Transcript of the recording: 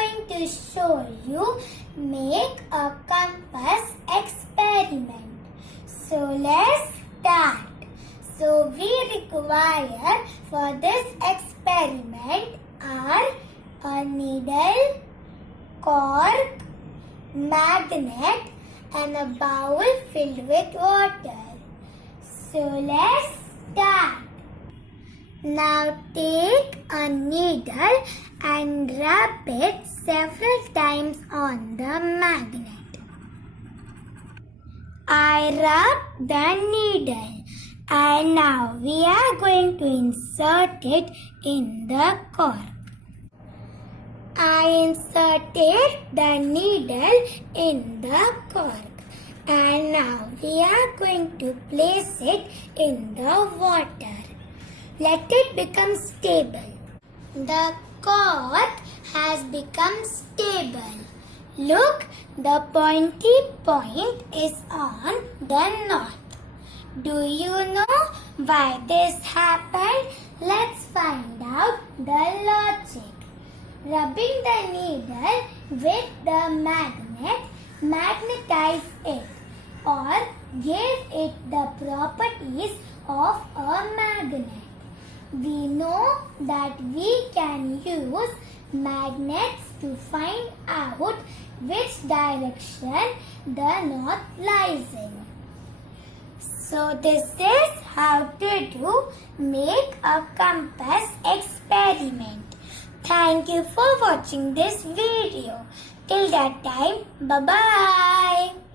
going to show you make a compass experiment. So let's start. So we require for this experiment are a needle, cork, magnet and a bowl filled with water. So let's start. Now take a needle and rub it several times on the magnet. I rubbed the needle and now we are going to insert it in the cork. I inserted the needle in the cork and now we are going to place it in the water. Let it become stable. The cork has become stable. Look, the pointy point is on the north. Do you know why this happened? Let's find out the logic. Rubbing the needle with the magnet magnetized it or gave it the properties of a magnet. We know that we can use magnets to find out which direction the north lies in. So this is how to do make a compass experiment. Thank you for watching this video. Till that time, bye-bye.